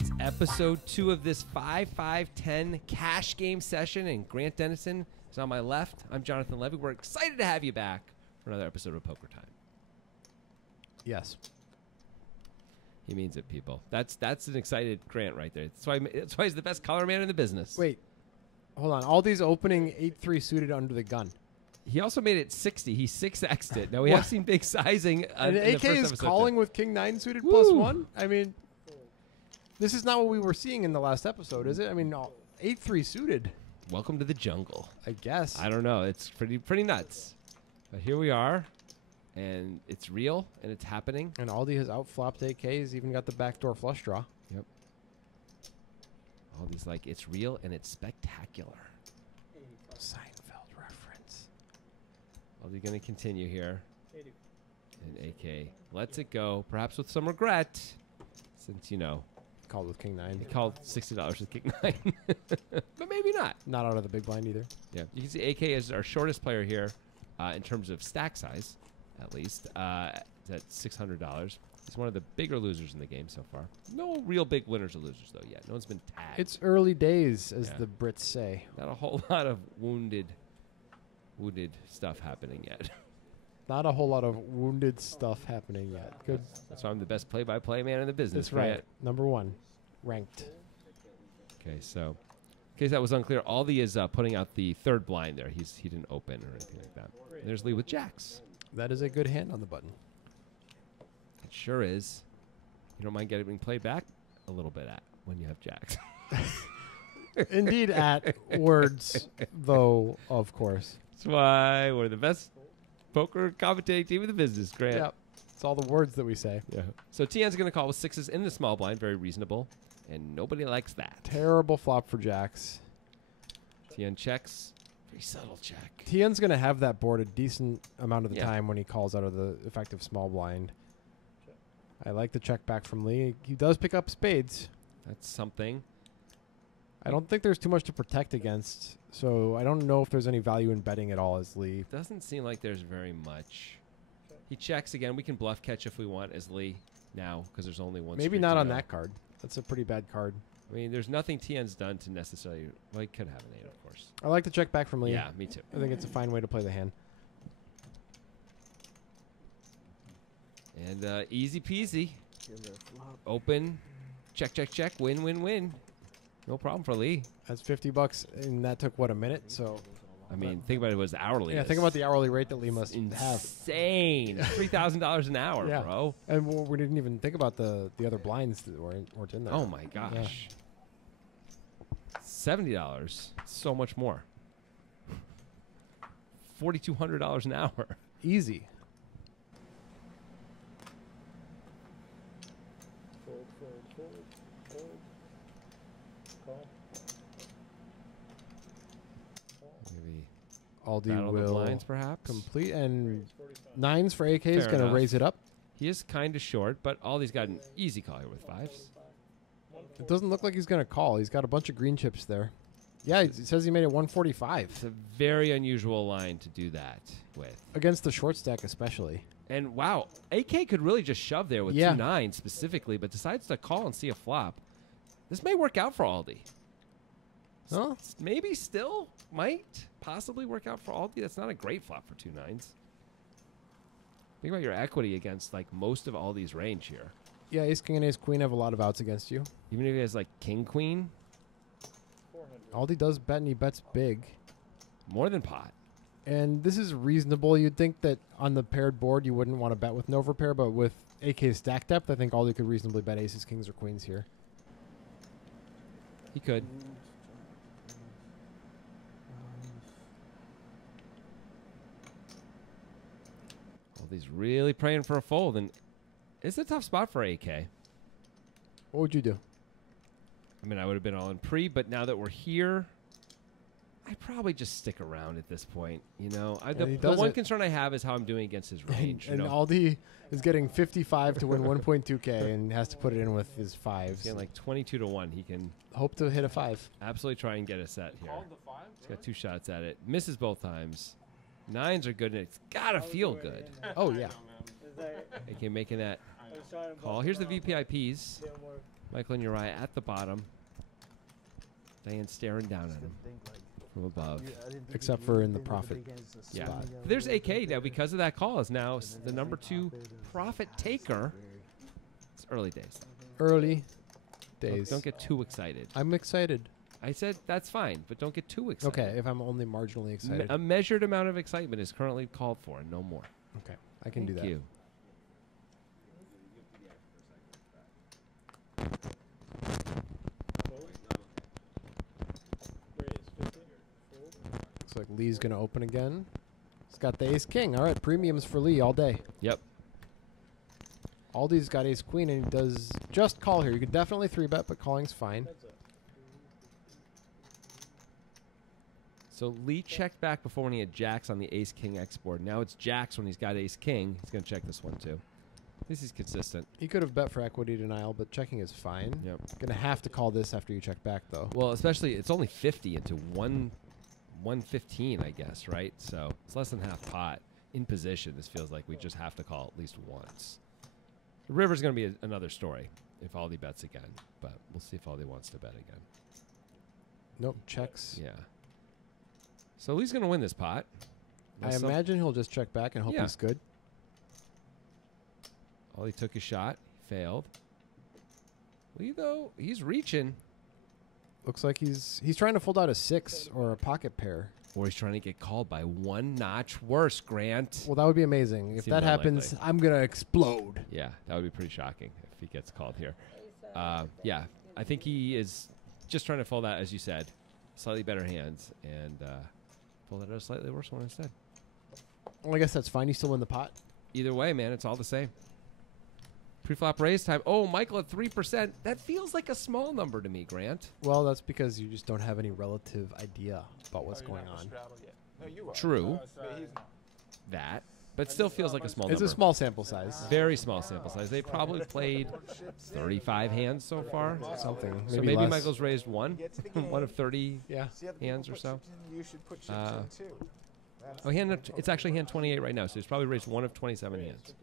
It's episode 2 of this 5-5-10 cash game session, and Grant Dennison is on my left. I'm Jonathan Levy. We're excited to have you back for another episode of Poker Time. Yes. He means it, people. That's an excited Grant right there. That's why he's the best color man in the business. Wait. Hold on. Aldi's opening 8-3 suited under the gun. He also made it 60. He 6x'd it. Now, we have seen big sizing. And in the AK first is episode calling too. with King 9 suited Woo. +1? I mean, this is not what we were seeing in the last episode, is it? I mean, 8-3 suited. Welcome to the jungle. I guess. I don't know. It's pretty nuts. But here we are, and it's real, and it's happening. And Aldi has outflopped AKs, even got the backdoor flush draw. Yep. All these, like, it's real, and it's spectacular. Seinfeld reference. Aldi going to continue here. And AK lets it go, perhaps with some regret, since, you know, Called with King 9. he called $60 with King 9. But maybe not. Not out of the big blind either. Yeah, you can see AK is our shortest player here in terms of stack size, at least. It's at $600. He's one of the bigger losers in the game so far. No real big winners or losers, though, yet. No one's been tagged. It's early days, as Yeah. the Brits say. Not a whole lot of wounded stuff happening yet. Not a whole lot of wounded stuff happening yet. Good. That's why I'm the best play-by-play man in the business. That's right. Grant. Number 1. Ranked. Okay, so in case that was unclear, Aldi is putting out the third blind there. He didn't open or anything like that. And there's Lee with jacks. That is a good hand on the button. It sure is. You don't mind getting played back a little bit at when you have jacks. Indeed, at words, though, of course. That's why we're the best poker commentating team in the business, Grant. Yep. It's all the words that we say. Yeah. So TN's going to call with sixes in the small blind. Very reasonable. And nobody likes that. Terrible flop for jacks. TN checks. Very subtle check. TN's going to have that board a decent amount of the Yeah. time when he calls out of the effective small blind. I like the check back from Lee. He does pick up spades. That's something. I don't think there's too much to protect against, so I don't know if there's any value in betting at all as Lee. Doesn't seem like there's very much. He checks again. We can bluff catch if we want as Lee now because there's only one. Maybe street not to on go. that card. That's a pretty bad card. I mean, there's nothing TN's done to necessarily. Well, he could have an 8, of course. I like the check back from Lee. Yeah, me too. I think it's a fine way to play the hand. And easy peasy. Open. Check, check, check. Win, win, win. No problem for Lee. That's $50, and that took, what, a minute? So, I mean, think about it was hourly. yeah, think about the hourly rate that Lee must have. Insane. $3,000 an hour, Yeah. bro. And we didn't even think about the other blinds that weren't in there. Oh, my gosh. $70. So much more. $4,200 an hour. Easy. Maybe Aldi battle the will blinds, perhaps. complete, and 9s for AK is Fair going to enough. raise it up. He is kind of short, but Aldi's got an easy call here with 5s. It doesn't look like he's going to call. He's got a bunch of green chips there. Yeah, it says he made it 145 It's a very unusual line to do that with. against the short stack, especially. And wow, AK could really just shove there with Yeah. 2-9 specifically, but decides to call and see a flop. This may work out for Aldi. Huh? Maybe still might possibly work out for Aldi. That's not a great flop for 2-9s. Think about your equity against like most of Aldi's range here. Yeah, ace king and ace queen have a lot of outs against you. Even if he has like king queen, Aldi does bet, and he bets big. more than pot. And this is reasonable. You'd think that on the paired board you wouldn't want to bet with an overpair, but with AK's stack depth, I think Aldi could reasonably bet aces, kings, or queens here. He could. Aldi's really praying for a fold, and it's a tough spot for AK. What would you do? I mean, I would have been all in pre, but now that we're here, I'd probably just stick around at this point. You know, he the does one it. concern I have is how I'm doing against his range. And you know? Aldi is getting 55 to win 1.2K and has to put it in with his He's fives. getting like 22 to 1. He can Hope to hit a 5. absolutely try and get a set here. He's got 2 shots at it. Misses both times. 9s are good, and it's got to feel good. Oh, yeah. AK making that Call. Here's the VPIPs. Michael and Uriah at the bottom. Diane staring down at him from above. Except for in the profit Yeah. spot. There's AK now because of that call is now the number 2 profit taker. It's early days. Early days. Don't get too excited. I'm excited. I said that's fine, but don't get too excited. Okay, if I'm only marginally excited. A measured amount of excitement is currently called for, and no more. Okay, I can do that. Thank you. Looks like Lee's going to open again. He's got the ace-king. All right, premiums for Lee all day. Yep. Aldi's got ace-queen, and he does just call here. You could definitely 3-bet, but calling's fine. So Lee checked back before when he had jacks on the ace-king X board. Now it's jacks when he's got ace-king. He's going to check this one, too. This is consistent. He could have bet for equity denial, but checking is fine. Yep. Going to have to call this after you check back, though. Well, especially it's only 50 into 115, I guess, right? So it's less than half pot. In position, this feels like we just have to call at least once. The river's going to be another story if Aldi bets again, but we'll see if Aldi wants to bet again. Nope, checks. Yeah. So Lee's going to win this pot. I imagine he'll just check back and hope Yeah. he's good. Aldi took a shot, failed. Lee, though, he's reaching. Looks like he's trying to fold out a 6 or a pocket pair. Or he's trying to get called by one notch worse, Grant. Well, that would be amazing. If Seems that happens, unlikely. I'm going to explode. Yeah, that would be pretty shocking if he gets called here. Yeah, I think he is just trying to fold out, as you said, slightly better hands and fold out a slightly worse one instead. Well, I guess that's fine. You still win the pot. Either way, man, it's all the same. Pre-flop raise time. Oh, Michael at 3%. That feels like a small number to me, Grant. Well, that's because you just don't have any relative idea about what's going on. True. That. But still feels like a small It's number. a small sample size. Very small sample size. They probably played 35 hands so far. Something. So Maybe maybe less. Michael's raised one. One of 30 Yeah. hands or so. Oh, it's actually hand 28 right now, so he's probably raised one of 27 hands.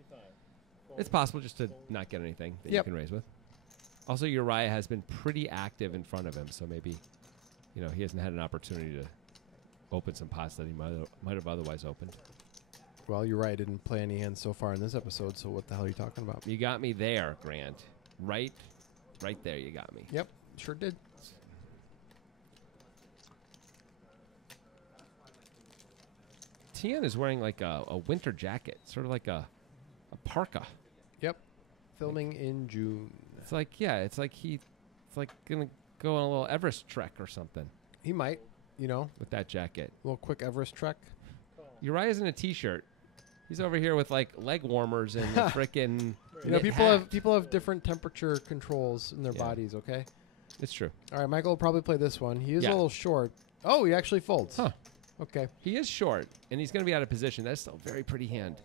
It's possible just to not get anything that you can raise with. Also, Uriah has been pretty active in front of him, so maybe, he hasn't had an opportunity to open some pots that he might have otherwise opened. Well, you're right. I didn't play any hands so far in this episode, so what the hell are you talking about? You got me there, Grant. Right there, you got me. Yep, sure did. Tian is wearing like a winter jacket, sort of like a parka. Yep. Filming in June. It's like, it's like going to go on a little Everest trek or something He might, with that jacket. a little quick Everest trek. Uriah's in a t-shirt. He's over here with like leg warmers and the frickin' People have different temperature controls in their bodies, okay? It's true. All right, Michael will probably play this one. He is Yeah. a little short. Oh, he actually folds. Huh. Okay. He is short, and he's going to be out of position. That's still a very pretty hand.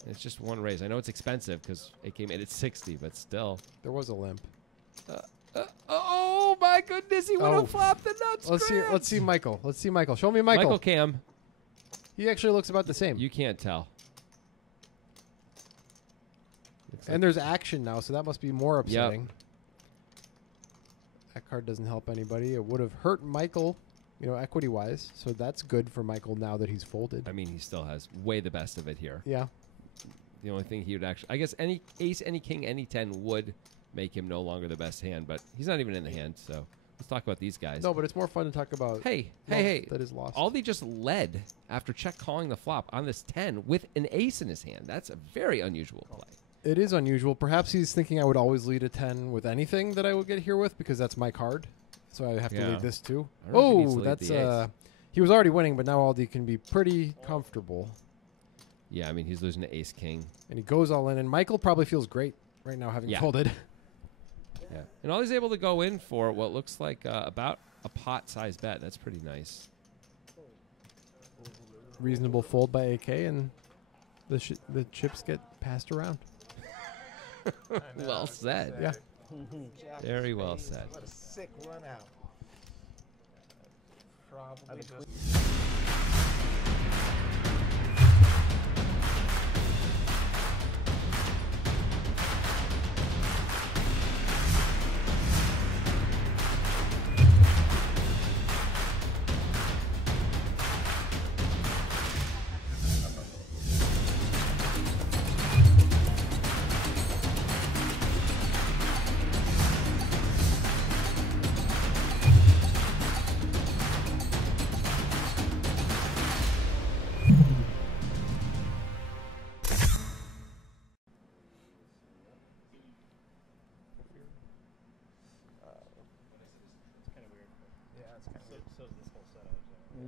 And it's just one raise. I know it's expensive because it came in at 60, but still. There was a limp. Oh my goodness! He would have flopped the nuts. Let's see Michael. Show me Michael. Michael Cam. He actually looks about the same. You can't tell. And there's action now, so that must be more upsetting. Yep. That card doesn't help anybody. It would have hurt Michael, equity-wise. So that's good for Michael now that he's folded. I mean, he still has way the best of it here. Yeah. The only thing he would actually, I guess, any ace, any king, any 10 would make him no longer the best hand, but he's not even in the hand. So let's talk about these guys. No, but it's more fun to talk about. Hey, that is lost. Aldi just led after check calling the flop on this 10 with an ace in his hand. That's a very unusual play. It is unusual. Perhaps he's thinking I would always lead a 10 with anything that I would get here with because that's my card. So I have to lead this too. I don't know if he needs to lead that's the ace. he was already winning, but now Aldi can be pretty comfortable. Yeah, I mean, he's losing to ace king. And he goes all in, and Michael probably feels great right now having folded. Yeah. And Aldi's able to go in for what looks like about a pot-sized bet. That's pretty nice. Reasonable fold by AK, and the chips get passed around. Well said. Yeah. Very well said. What a sick run out. Probably just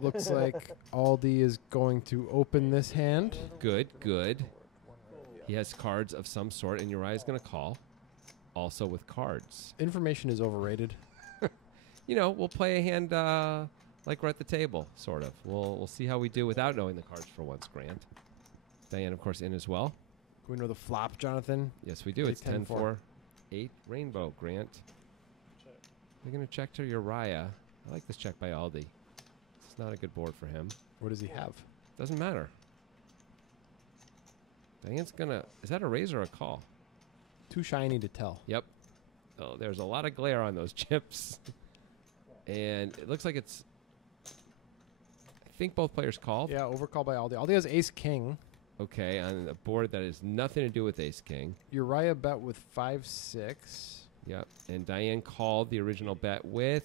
Looks like Aldi is going to open this hand. Good, good. He has cards of some sort, and Uriah's going to call. Also with cards. Information is overrated. You know, we'll play a hand like we're at the table, sort of. We'll see how we do without knowing the cards for once, Grant. Diane, of course, in as well. Do we know the flop, Jonathan? Yes, we do. It's 10, 4, 8, rainbow, Grant. We're going to check to Uriah. I like this check by Aldi. It's not a good board for him. What does he have? Doesn't matter. Diane's going to... Is that a raise or a call? Too shiny to tell. Yep. Oh, there's a lot of glare on those chips. And it looks like it's... I think both players called. Yeah, overcall by Aldi. Aldi has ace-king. Okay, on a board that has nothing to do with ace-king. Uriah bet with 5-6. Yep. And Diane called the original bet with...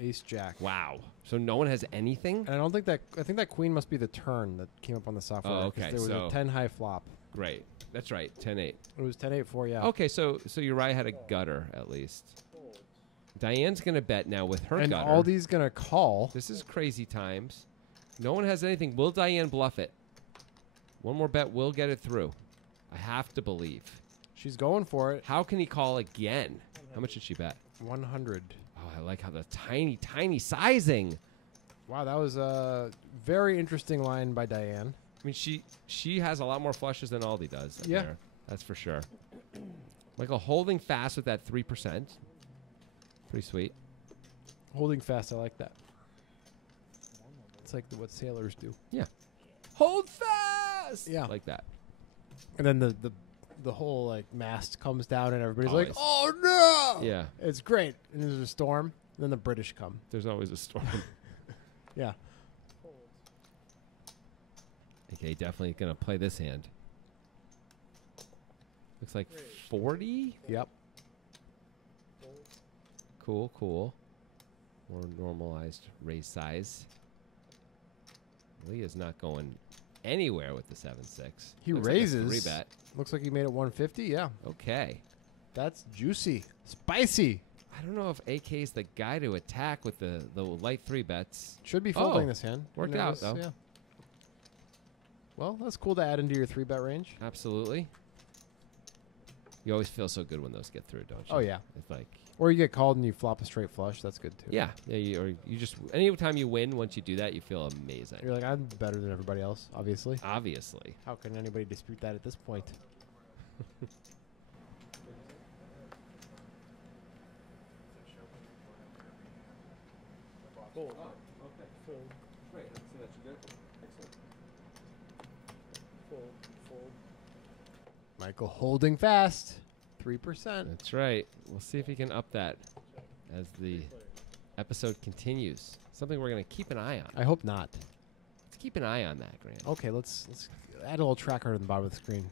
Ace-jack. Wow. So no one has anything? And I don't think that... I think that queen must be the turn that came up on the software. Oh, 'cause okay, there was so- a 10-high flop. Great. That's right. 10-8. It was 10-8-4, yeah. Okay, so Uriah had a gutter, at least. Diane's going to bet now with her And gutter. Aldi's going to call. This is crazy times. No one has anything. Will Diane bluff it? One more bet will get it through. I have to believe. She's going for it. How can he call again? How much did she bet? 100. Oh, I like how the tiny, tiny sizing. Wow, that was a very interesting line by Diane. I mean, she has a lot more flushes than Aldi does. Yeah. There. That's for sure. Michael holding fast with that 3%. Pretty sweet. Holding fast, I like that. It's like what sailors do. Yeah. Hold fast! Yeah. Like that. And then the whole like mast comes down and everybody's Always. like, "Oh no!" Yeah. It's great. And there's a storm. And then the British come. There's always a storm. Yeah. Okay, definitely going to play this hand. Looks like 40? Yep. Cool, cool. More normalized raise size. Leah's not going anywhere with the 7-6. He Looks raises. Like a 3-bet. Looks like he made it 150. Yeah. Okay. That's juicy. Spicy. I don't know if AK is the guy to attack with the light 3-bets. Should be folding Oh, this hand. worked And it out, was- though. Yeah. Well, that's cool to add into your 3-bet range. Absolutely. You always feel so good when those get through, don't you? Oh, yeah. It's like... Or you get called and you flop a straight flush. That's good, too. Yeah, or you just anytime you win, once you do that, you feel amazing. You're like, I'm better than everybody else, obviously. Obviously. How can anybody dispute that at this point? Michael holding fast. 3%. That's right. We'll see if he can up that as the episode continues. Something we're going to keep an eye on. I hope not. Let's keep an eye on that, Grant. Okay, let's add a little tracker to the bottom of the screen.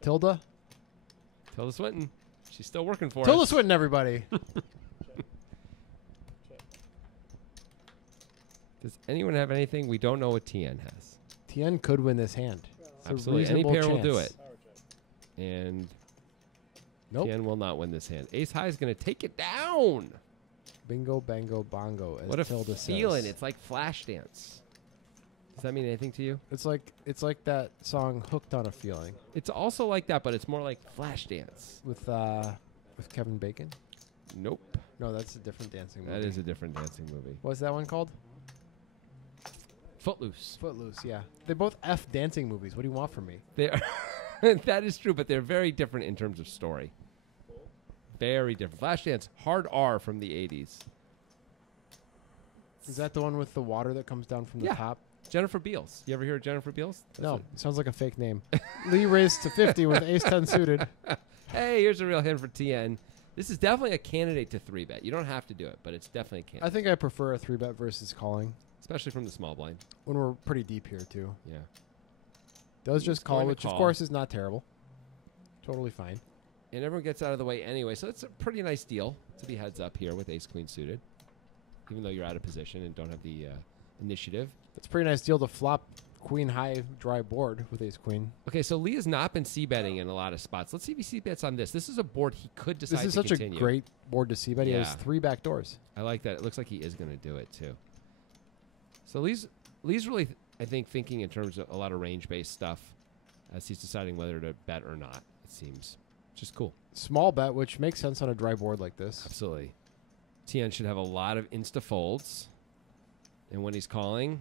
Tilda? Tilda Swinton. She's still working for Tilda us. Swinton, everybody. Does anyone have anything we don't know what TN has? TN could win this hand. It's a Absolutely. Any reasonable pair will do chance. it. And Nope. TN will not win this hand. Ace High is going to take it down. Bingo, bango, bongo, as What a Tilda feeling. says. It's like Flashdance. Does that mean anything to you? It's like that song "Hooked on a Feeling" It's also like that, but it's more like Flashdance. with Kevin Bacon. Nope. No, that's a different dancing movie. That is a different dancing movie. What's that one called? Footloose. Footloose. Yeah, they both F dancing movies. What do you want from me? They are that is true, but they're very different in terms of story. Very different. Flashdance, hard R from the 80s. Is that the one with the water that comes down from the Yeah. top? Jennifer Beals. You ever hear of Jennifer Beals? That's No, it. sounds like a fake name. Lee raised to 50 with ace 10 suited. Hey, here's a real hand for TN. This is definitely a candidate to 3-bet. You don't have to do it, but it's definitely a I candidate. think I prefer a 3-bet versus calling Especially from the small blind. when we're pretty deep here too. Yeah. Does just call, going to which of call. course is not terrible. Totally fine. And everyone gets out of the way anyway, so it's a pretty nice deal to be heads up here with ace queen suited. Even though you're out of position and don't have the initiative. It's a pretty nice deal to flop queen high dry board with ace queen. Okay, so Lee has not been c-betting in a lot of spots. Let's see if he c-bets on this. This is a board he could decide This is to such continue. a great board to c-bet. He has Yeah. 3 back doors. I like that. It looks like he is going to do it, too. So Lee's really, I think, thinking in terms of a lot of range-based stuff as he's deciding whether to bet or not, it seems. Just cool. Small bet, which makes sense on a dry board like this. Absolutely. TN should have a lot of insta-folds. And when he's calling,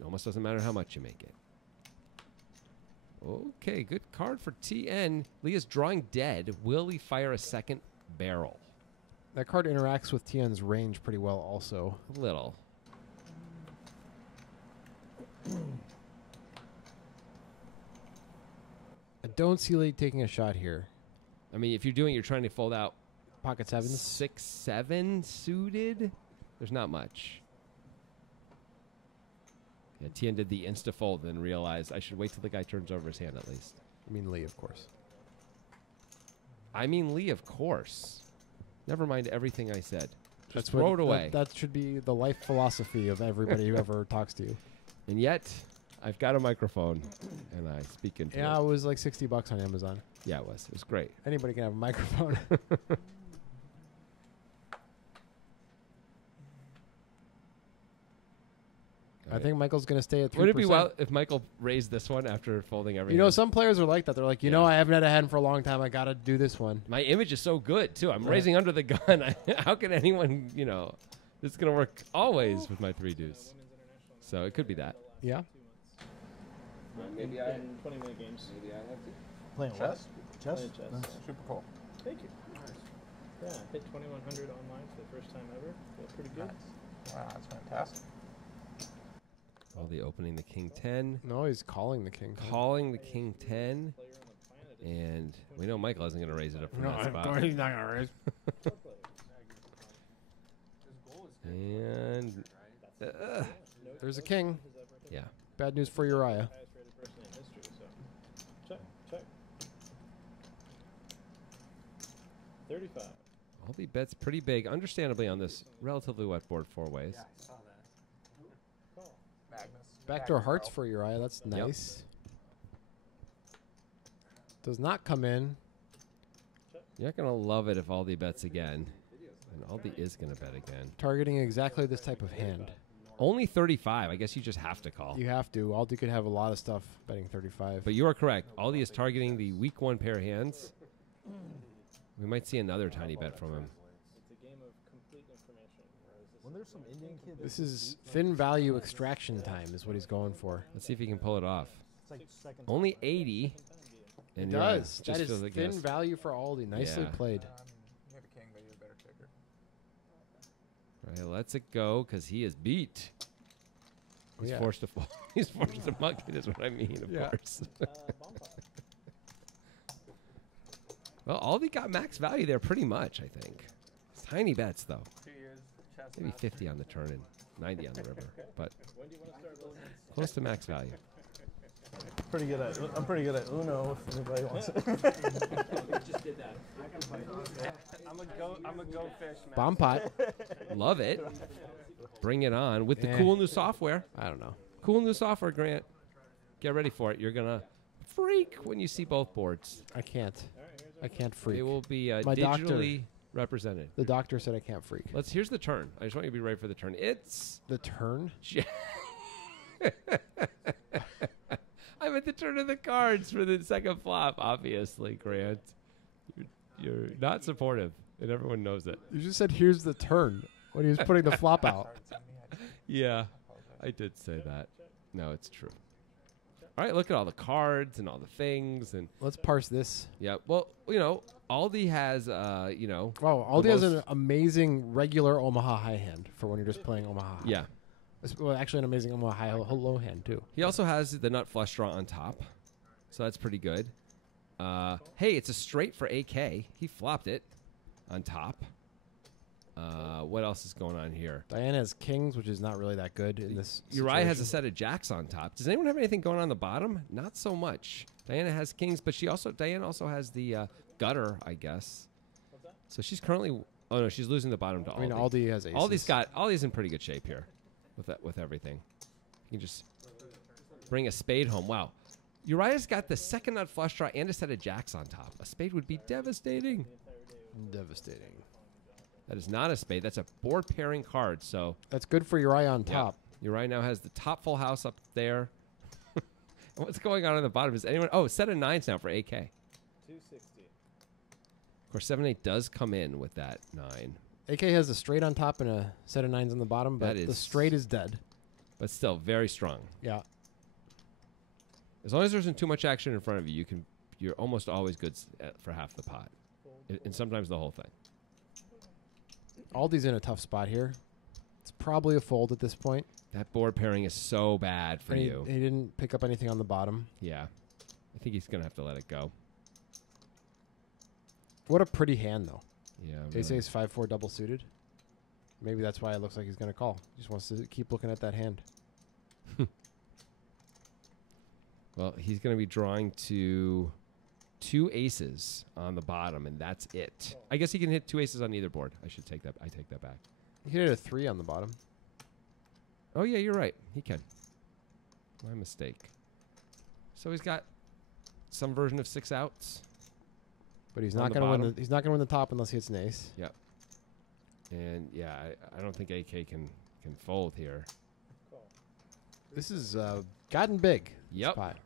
it almost doesn't matter how much you make it. Okay, good card for TN. Lee is drawing dead. Will he fire a second barrel? That card interacts with TN's range pretty well also. A little. I don't see Lee taking a shot here. I mean, if you're trying to fold out Pocket sevens. 6-7 suited, there's not much. Yeah, TN did the insta-fold, then realized I should wait till the guy turns over his hand at least. I mean Lee, of course. I mean Lee, of course. Never mind everything I said. Just That's throw what- it away. That should be the life philosophy of everybody who ever talks to you. And yet, I've got a microphone, and I speak into Yeah, it. it was like $60 on Amazon. Yeah, it was. It was great. Anybody can have a microphone. I think Michael's going to stay at 3%. Would it be well if Michael raised this one after folding everything? You know, some players are like that. They're like, you Yeah. know, I haven't had a hand for a long time. I got to do this one. My image is so good, too. I'm Right. raising under the gun. How can anyone, this is going to work always with my 3 deuce. So it could be that. Yeah. Maybe in 20-minute games. Maybe I have to. Playing Chess? Chess? Playing chess. That's super cool. Thank you. Yeah, hit 2100 online for the first time ever. Feel pretty good. Nice. Wow, that's fantastic. All the opening the king 10, No, he's calling the king. calling the king 10, Player on the planet is and we know Michael isn't going to raise it up from No, that spot. he's not going to raise. And There's a king. yeah, Bad news for Uriah. highest rated person in history, so check, check. 35. all the bets pretty big, understandably on this relatively wet board 4 ways. I saw that. Call. Magnus. Backdoor hearts for Uriah. That's Yep. nice. Does not come in. You're not going to love it if Aldi bets again. And Aldi is going to bet again. Targeting exactly this type of hand. Only 35. I guess you just have to call. You have to. Aldi could have a lot of stuff betting 35. But you are correct. Aldi is targeting the week 1 pair hands. We might see another tiny bet from him. It's a game of complete information. Whereas this When there's some Indian kid. This is thin value extraction time is what he's going for. Let's see if he can pull it off. It's like second. Only 80. It And Uriah does. just That is feels like thin yes. value for Aldi. Nicely Yeah. played. You have a king, but you're a better checker. Right, lets it go because he is beat. He's Yeah. forced to fall. He's forced to muck it is what I mean, of Yeah. course. bomb pot. Well, Aldi got max value there pretty much, I think. Tiny bets, though. 2 years. Chess. Maybe 50 on the turn and 90 on the river. But When do you want to start listening? close to max value. Pretty good at. I'm pretty good at Uno. If anybody wants it. Just did that. I'm a go fish man. Bomb pot. Love it. Bring it on with the Eh. cool new software. I don't know. Cool new software, Grant. Get ready for it. You're going to freak when you see both boards. I can't. I can't freak. They will be My doctor. digitally represented. The doctor said I can't freak. Here's the turn. I just want you to be ready for the turn. It's The turn? I'm at the turn of the cards for the second flop, obviously, Grant. You're not supportive, and everyone knows it. You just said here's the turn when he was putting the flop out. Yeah, I did say that. No, it's true. All right, look at all the cards and all the things, and Let's parse this. yeah. Well, Aldi has, Wow, Aldi has an most- amazing regular Omaha high hand for when you're just playing Omaha high. yeah. Well, actually, an amazing Omaha high low hand, too. He also has the nut flush draw on top, so that's pretty good. Hey, it's a straight for AK. He flopped it on top. What else is going on here? Diana has kings, which is not really that good in this Uriah has a situation. set of jacks on top. Does anyone have anything going on the bottom? Not so much. Diana has kings, but Diana also has the gutter, I guess. What's that? So she's currently. Oh no, she's losing the bottom to Aldi. I mean, Aldi has aces. Aldi's in pretty good shape here with everything. You can just bring a spade home. Wow. Uriah's got the second nut flush draw and a set of jacks on top. A spade would be devastating. Devastating. That is not a spade. That's a board pairing card. So That's good for Uriah on top. Uriah now has the top full house up there. What's going on the bottom? Is anyone? Oh, set of nines now for AK. 260. Of course, 7-8 does come in with that 9. AK has a straight on top and a set of nines on the bottom, but That the is- straight is dead. But still, very strong. Yeah. As long as there isn't too much action in front of you, you're almost always good for half the pot, and sometimes the whole thing. Aldi's in a tough spot here. It's probably a fold at this point. That board pairing is so bad for And you. he didn't pick up anything on the bottom. Yeah, I think he's gonna have to let it go. What a pretty hand, though. Yeah, Ace really. Ace 5-4 double suited. Maybe that's why it looks like he's going to call. He just wants to keep looking at that hand. Well, he's gonna be drawing to 2 aces on the bottom, and that's it. I guess he can hit 2 aces on either board. I should take that. I take that back. He hit a 3 on the bottom. Oh yeah, you're right. He can. My mistake. So he's got some version of 6 outs. But he's On not the going to win. bottom. He's not going to win the top unless he hits an ace. And yeah, I don't think AK can fold here. Call. This is gotten big. Yep. Spot.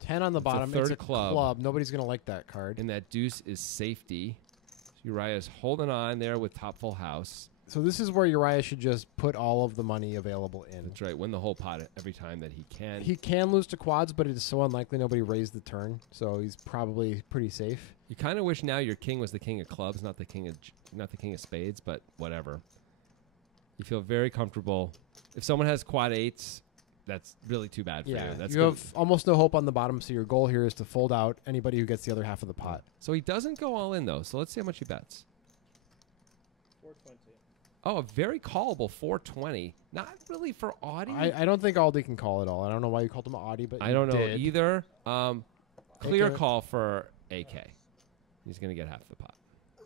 10 on the It's a bottom. third It's a club. Nobody's going to like that card. And that deuce is safety. So Uriah's holding on there with top full house. So this is where Uriah should just put all of the money available in. That's right. Win the whole pot every time that he can. He can lose to quads, but it is so unlikely nobody raised the turn. So he's probably pretty safe. You kind of wish now your king was the king of clubs, not the king of spades, but whatever. You feel very comfortable. If someone has quad 8s, that's really too bad for Yeah, you. That's you good. have almost no hope on the bottom, so your goal here is to fold out anybody who gets the other half of the pot. So he doesn't go all in though. So let's see how much he bets. 420. Oh, a very callable 420. Not really for Audi. I don't think Aldi can call it all. I don't know why you called him Audi, but I you don't know did. either. Clear AK. call for AK. He's going to get half the pot.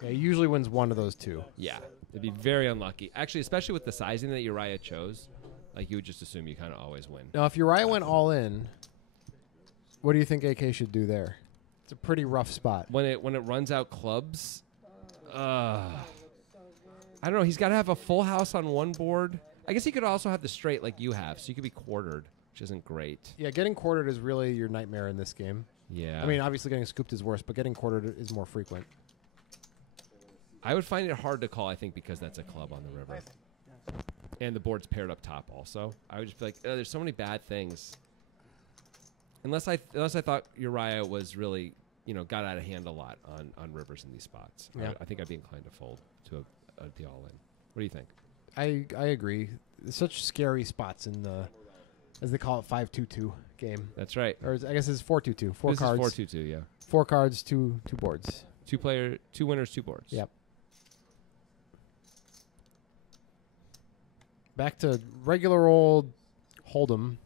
Yeah, he usually wins one of those two. Yeah. It'd be very unlucky. Actually, especially with the sizing that Uriah chose, like you would just assume you kind of always win. Now, if Uriah went all in, what do you think AK should do there? It's a pretty rough spot. When it runs out clubs, I don't know. He's got to have a full house on one board. I guess he could also have the straight like you have, so you could be quartered, which isn't great. Yeah, getting quartered is really your nightmare in this game. Yeah. I mean, obviously getting scooped is worse, but getting quartered is more frequent. I would find it hard to call, I think, because that's a club on the river. And the board's paired up top also. I would just be like, there's so many bad things. Unless I thought Uriah was really, got out of hand a lot on rivers in these spots. Yeah. I think I'd be inclined to fold to the all-in. What do you think? I agree. There's such scary spots in the, as they call it, 5-2-2 game. That's right. Or I guess it's 4-2-2. Four This cards. is 4-2-2, yeah. 4 cards, two boards. 2 winners, 2 boards. Yep. Back to regular old Hold'em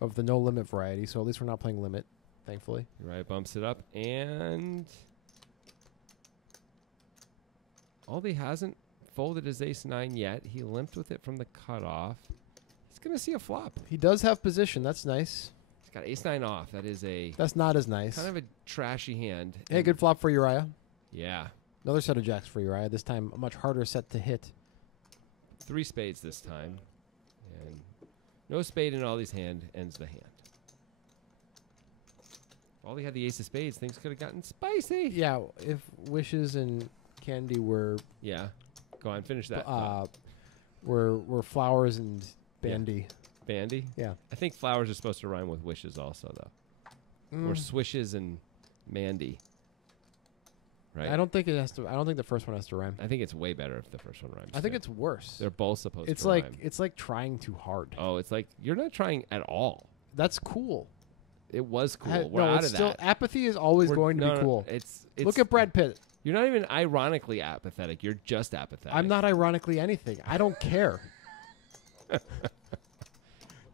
of the no limit variety. So at least we're not playing limit, thankfully. Uriah bumps it up, and Aldi hasn't folded his ace-9 yet. He limped with it from the cutoff. He's going to see a flop. He does have position. That's nice. He's got ace-9 off. That is a That's not as nice. kind of a trashy hand. Hey, And- good flop for Uriah. Yeah. Another set of jacks for Uriah. This time a much harder set to hit. 3 spades this time. And no spade in Aldi's hand ends the hand. If Aldi had the ace of spades, things could have gotten spicy. Yeah, if wishes and candy were Yeah. Go on, finish that. thought. were flowers and bandy. Bandy? Yeah. I think flowers are supposed to rhyme with wishes also, though. Or swishes and Mandy. Right? I don't think it has to. I don't think the first one has to rhyme. I think it's way better if the first one rhymes. I think too. it's worse. They're both supposed It's to like rhyme. it's like trying too hard. Oh, it's like you're not trying at all. That's cool. It was cool. I- We're no, out it's of still that. apathy is always We're- going to no, be no, cool. It's Look at Brad Pitt. You're not even ironically apathetic. You're just apathetic. I'm not ironically anything. I don't care.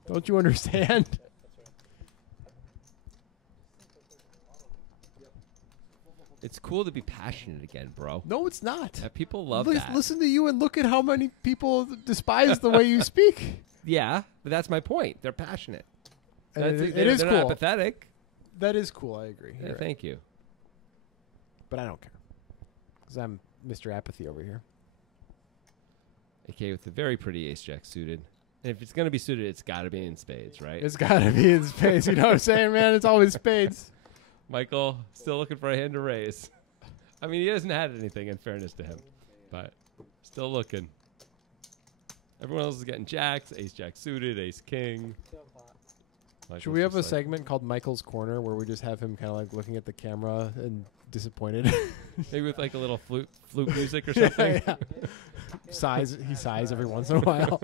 Don't you understand? It's cool to be passionate again, bro. No, it's not. People love Lis- that. Listen to you and look at how many people despise the way you speak. Yeah, but that's my point. They're passionate. And That's- it is they're cool. not apathetic. That is cool. I agree. Yeah, You're right. thank you. But I don't care because I'm Mr. Apathy over here. AK with the very pretty ace jack suited. And if it's going to be suited, it's got to be in spades, right? It's got to be in spades. You know what I'm saying, man? It's always spades. Michael, still looking for a hand to raise. I mean, he hasn't had anything, in fairness to him. But still looking. Everyone else is getting jacks, ace jack suited, ace king. Michael's Should we have a just like, segment called Michael's Corner where we just have him kind of like looking at the camera and disappointed? maybe with like a little flute music or something? Yeah. Sighs. He sighs every once in a while.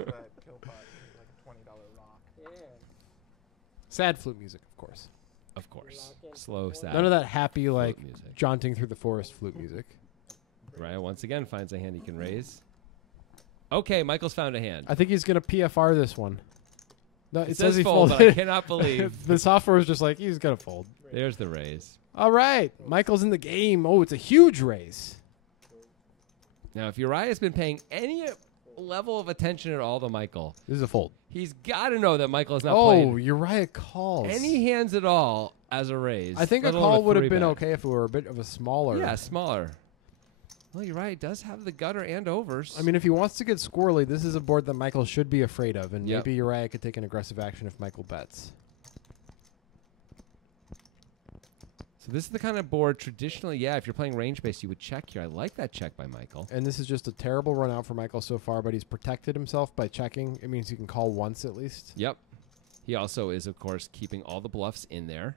Sad flute music, of course. Of course. Slow, sad. None of that happy, like, flute music. jaunting through the forest flute music. Raya once again finds a hand he can raise. Okay, Michael's found a hand. I think he's going to PFR this one. No, It it says says he fold, but I folded. cannot believe. The software is just like, he's going to fold. There's the raise. All right. Michael's in the game. Oh, it's a huge raise. Now, if Uriah's been paying any level of attention at all to Michael, This is a fold. he's got to know that Michael has not Oh, played Uriah calls. any hands at all as a raise. I think a let alone call would have three been bet. okay if it were a bit of a smaller. Yeah, smaller. Well, Uriah does have the gutter and overs. I mean, if he wants to get squirrely, this is a board that Michael should be afraid of, and Yep. maybe Uriah could take an aggressive action if Michael bets. so this is the kind of board traditionally, yeah, if you're playing range based, you would check here. I like that check by Michael. And this is just a terrible run out for Michael so far, but he's protected himself by checking. It means he can call once at least. Yep. He also is, of course, keeping all the bluffs in there.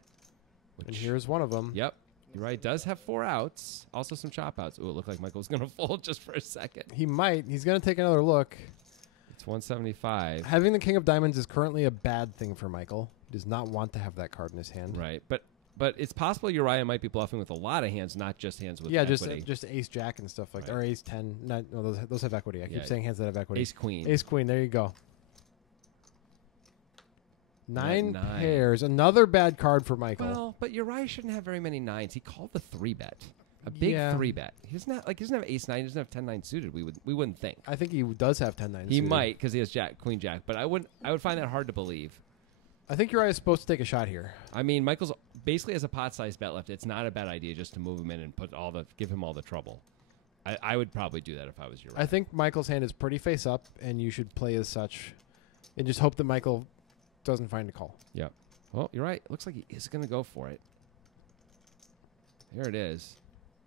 And Which, here's one of them. yep. Uriah does have 4 outs. Also some chop outs. Ooh, it looked like Michael was going to fold just for a second. He might. He's going to take another look. It's 175. Having the King of Diamonds is currently a bad thing for Michael. He does not want to have that card in his hand. Right. But it's possible Uriah might be bluffing with a lot of hands, not just hands with Yeah, equity. just Ace Jack and stuff like that, Right. or Ace 10. No, those have equity. I Yeah. keep saying hands that have equity. Ace queen. Ace Queen. There you go. Nine nine. pairs. Another bad card for Michael. Well, but Uriah shouldn't have very many nines. He called the 3-bet. A big Yeah. 3-bet. He doesn't have ace 9. He doesn't have 10-9 suited. We wouldn't think. I think he does have 10-9. He might because he has jack, queen, jack. But I would find that hard to believe. I think Uriah is supposed to take a shot here. I mean, Michael's basically has a pot-sized bet left. It's not a bad idea just to move him in and give him all the trouble. I would probably do that if I was Uriah. I think Michael's hand is pretty face up, and you should play as such, and just hope that Michael doesn't find a call. Yep. Well, you're right. It looks like he is going to go for it. There it is.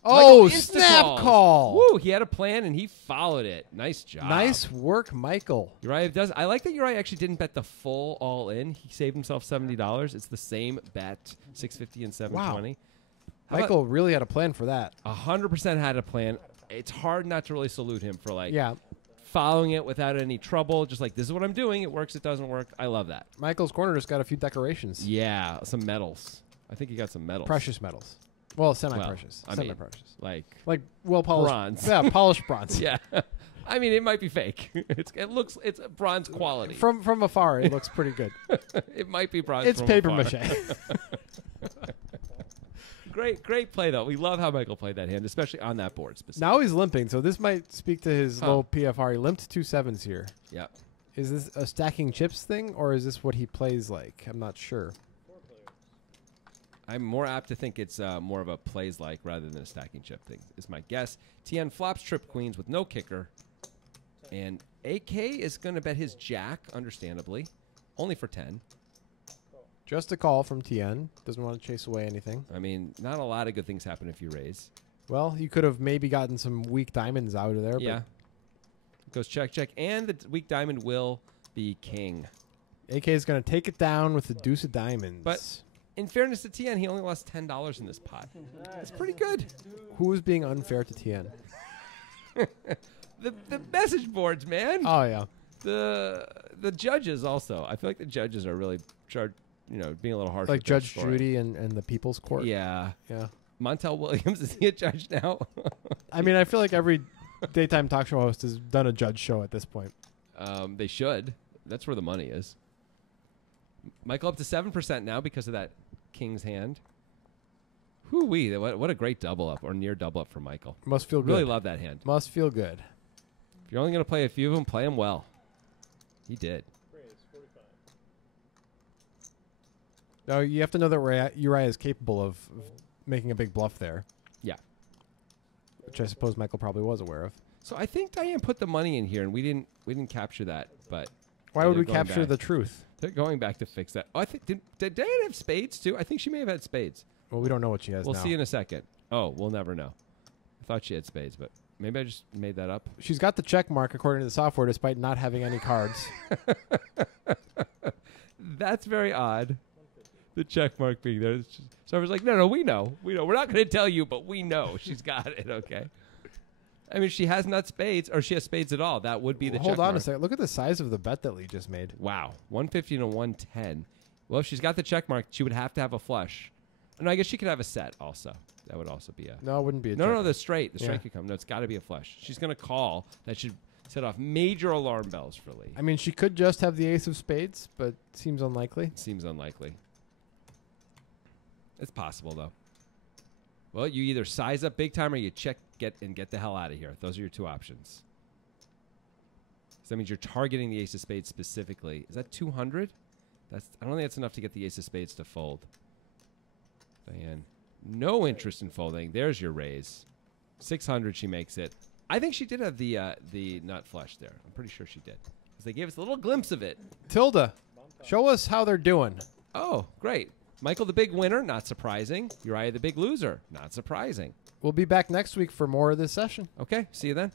Oh, Michael snap insta-calls. call! Woo! He had a plan and he followed it. Nice job. Nice work, Michael. Uriah does. I like that Uriah actually didn't bet the full all in. He saved himself $70. It's the same bet, $650 and $720. Michael really had a plan for that. 100% had a plan. It's hard not to really salute him for Yeah, following it without any trouble. Just like, this is what I'm doing. It works. It doesn't work. I love that. Michael's corner just got a few decorations. Yeah, some medals. I think he got some medals. Precious metals. Well, semi-precious. I mean, Semi-precious. like well polished bronze. Yeah, polished bronze. Yeah. I mean, it might be fake. It's bronze quality. From afar, it looks pretty good. It might be bronze. It's from paper afar. mache. Great play though. We love how Michael played that hand, especially on that board specifically. Now he's limping, so this might speak to his low PFR. He limped 2 7s here. Yep. Is this a stacking chips thing, or is this what he plays like? I'm not sure. I'm more apt to think it's more of a plays like rather than a stacking chip thing, is my guess. TN flops trip queens with no kicker. And AK is going to bet his jack, understandably, only for 10. Just a call from TN. Doesn't want to chase away anything. I mean, not a lot of good things happen if you raise. Well, you could have maybe gotten some weak diamonds out of there. Yeah. Goes check, check. And the weak diamond will be king. But AK is going to take it down with the deuce of diamonds. But in fairness to TN, he only lost $10 in this pot. That's pretty good. who is being unfair to TN? The message boards, man. Oh, yeah. The judges also. I feel like the judges are really being a little harsh. Like with their Judge scoring. Judy and the People's Court. Yeah. Yeah. Montel Williams, is he a judge now? I mean, I feel like every daytime talk show host has done a judge show at this point. They should. That's where the money is. Michael up to 7% now because of that king's hand. Whoo-wee. What a great double up or near double up for Michael. Must feel good. Really love that hand. Must feel good. If you're only going to play a few of them, play them well. He did. No, you have to know that Uriah is capable of making a big bluff there. Yeah. Which I suppose Michael probably was aware of. So I think Diane put the money in here, and we didn't capture that. But Why would they're we going capture back. the truth? They're going back to fix that. Oh, I think did Diane have spades too? I think she may have had spades. Well, we don't know what she has We'll now. see in a second. Oh, we'll never know. I thought she had spades, but maybe I just made that up. She's got the check mark according to the software, despite not having any cards. That's very odd. The check mark being there. So I was like, no, we know. We're not going to tell you, but we know she's got it. Okay. I mean, she has not spades, or she has spades at all. That would be the check Hold on mark. a second. Look at the size of the bet that Lee just made. Wow, 150 to 110. Well, if she's got the check mark, she would have to have a flush. No, I guess she could have a set also. That would also be a... No, it wouldn't be a No, check. no, the straight. The straight Yeah. could come. No, it's got to be a flush. She's going to call. That should set off major alarm bells for Lee. I mean, she could just have the ace of spades, but seems unlikely. Seems unlikely. It's possible, though. Well, you either size up big time or you check, get the hell out of here. Those are your two options. So that means you're targeting the ace of spades specifically. Is that 200? I don't think that's enough to get the ace of spades to fold. Diane, no interest in folding. There's your raise. 600, she makes it. I think she did have the nut flush there. I'm pretty sure she did. Because they gave us a little glimpse of it. Tilda, show us how they're doing. Oh, great. Michael, the big winner, not surprising. Uriah, the big loser, not surprising. We'll be back next week for more of this session. Okay, see you then.